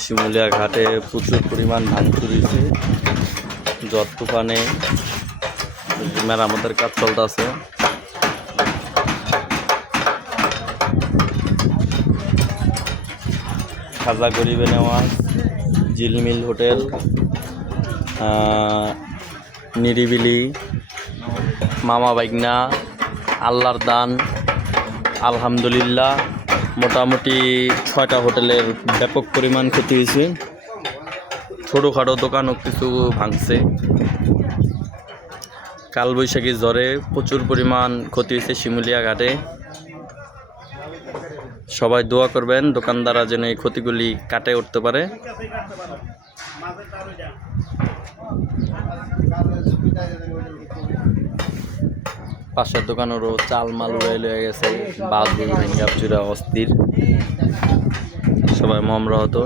শিমুলিয়া ঘাটে প্রচুর পরিমাণ ভাঙচুর হয়েছে। ঝড় তুফানে মেরামতের কাজ চলতেছে। খাজা গরিবে নেওয়াজ, জিলমিল হোটেল, নিরিবিলি, মামা বাইগনা, আল্লাহর দান, আলহামদুলিল্লাহ, মোটামুটি 6টা হোটেলের ব্যাপক পরিমাণ ক্ষতি হয়েছে। ছোটোখাটো দোকানও কিছু ভাঙছে। কালবৈশাখী ঝড়ে প্রচুর পরিমাণ ক্ষতি হয়েছে শিমুলিয়া ঘাটে। সবাই দোয়া করবেন দোকানদাররা যেন এই ক্ষতিগুলি কাটে উঠতে পারে। পাশের দোকানেরও চাল মাল উড়ে গেছে, বাস ভেঙে চুরা অস্থির, সবাই মমরা হতো।